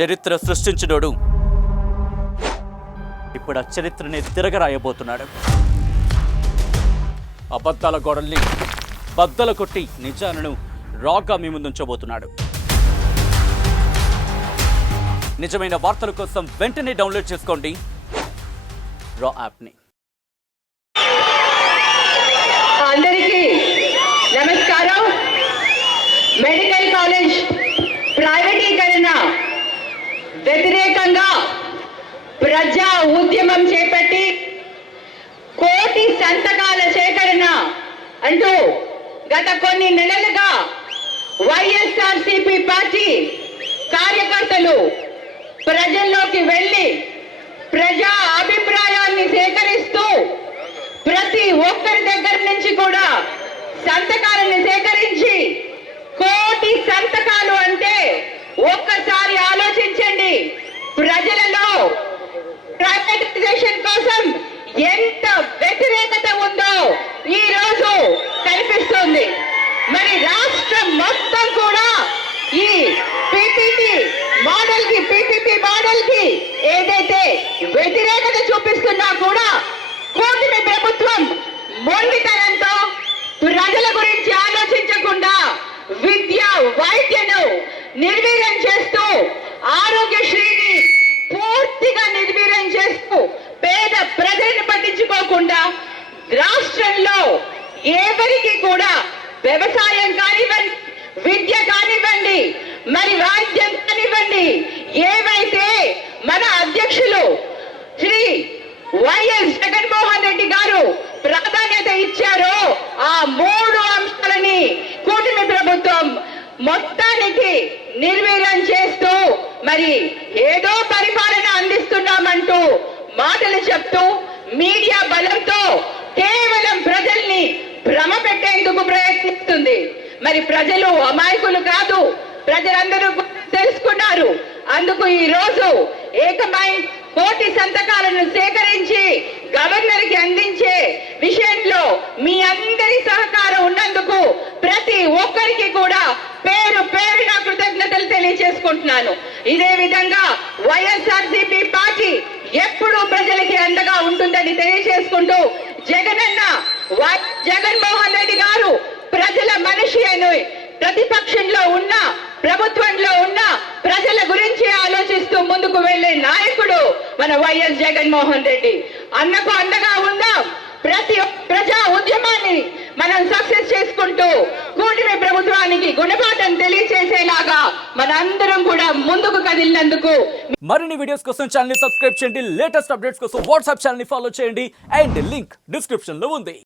చరిత్ర సృష్టించినోడు ఇప్పుడు ఆ చరిత్రని తిరగరాయబోతున్నాడు. అబద్ధాల గోడల్ని బద్దలు కొట్టి నిజాలను రాగా మీ ముందుంచబోతున్నాడు. నిజమైన వార్తల కోసం వెంటనే డౌన్లోడ్ చేసుకోండి రా యాప్ని. అందరికీ నమస్కారం. మెడికల్ కాలేజ్ ప్రైవేటీకరణ వ్యతిరేకంగా ప్రజా ఉద్యమం చేపట్టి కోటి సంతకాల సేకరణ అంటూ గత కొన్ని నెలలుగా వైఎస్ఆర్సీపీ పార్టీ కార్యకర్తలు ప్రజల్లోకి వెళ్ళి ప్రజా అభిప్రాయాన్ని సేకరిస్తూ ప్రతి ఒక్కరి దగ్గర నుంచి కూడా సంతకాలను సేకరించి కోటి సంతకాలు అంటే ఒక్కసారి ఆలోచించండి. ప్రజలలో ప్రైవేటైజేషన్ కోసం ఎంత వ్యతిరేకత ఉందో ఈ రోజు కనిపిస్తుంది. మరి రాష్ట్రం మొత్తం కూడా ఈ పీపీపీ మోడల్ కి ఏదైతే వ్యతిరేకత చూపిస్తున్నా కూడా కూటమి ప్రభుత్వం మొండితనంతో ప్రజల గురించి ఆలోచించకుండా విద్య వైద్యను నిర్వీర్యం చేస్తూ ఆరోగ్యశ్రీని పూర్తిగా నిర్వీర్యం చేస్తూ పేద ప్రజలను పట్టించుకోకుండా రాష్ట్రంలో ఎవరికి కూడా వ్యవసాయం కానివ్వండి, విద్య కానివ్వండి, మరి వైద్యం కానివ్వండి, ఏవైతే మన అధ్యక్షులు శ్రీ వైఎస్ జగన్మోహన్ రెడ్డి గారు ప్రాధాన్యత ఇచ్చారో ఆ మూడు అంశాలని కూటమి ప్రభుత్వం మొత్తానికి నిర్వీర్యం చేస్తూ మరి ఏదో పరిపాలన అందిస్తున్నామంటూ మాటలు చెప్తూ మీడియా బలంతో కేవలం ప్రజల్ని భ్రమ పెట్టేందుకు ప్రయత్నిస్తుంది. మరి ప్రజలు అమాయకులు కాదు, ప్రజలందరూ తెలుసుకున్నారు. అందుకు ఈ రోజు ఏకమై కోటి సంతకాలను సేకరించి గవర్నర్ కి అందించే విషయంలో మీ అందరి సహకారం ఉన్నందుకు ప్రతి ఒక్కరికి కూడా పేరు పేరున కృతజ్ఞతలు తెలియజేసుకుంటున్నాను. ఇదే విధంగా వైఎస్ఆర్సీపీ పార్టీ ఎప్పుడూ ప్రజలకి అండగా ఉంటుందని తెలియజేసుకుంటూ జగన్మోహన్ రెడ్డి గారు ప్రజల మనిషి అని ప్రతిపక్షంలో ఉన్న ప్రభుత్వంలో ఉన్న ప్రజల గురించి ఆలోచిస్తూ ముందుకు వెళ్లే నాయకుడు మన వైఎస్ జగన్మోహన్ రెడ్డి. అన్నకు అండగా ఉందాం. ప్రతి ప్రజా ఉద్యమాన్ని మనం సక్సెస్ చేసుకుంటూ కూటమి ప్రభుత్వానికి గుణపాఠం తెలియజేసేలాగా మనందరం కూడా ముందుకు కదిలినందుకు. మరిన్ని వీడియోస్ కోసం ఛానల్ ని సబ్స్క్రైబ్ చేయండి. లేటెస్ట్ అప్డేట్స్ కోసం వాట్సాప్ ఛానల్ ని ఫాలో చేయండి. అండ్ లింక్ డిస్క్రిప్షన్ లో ఉంది.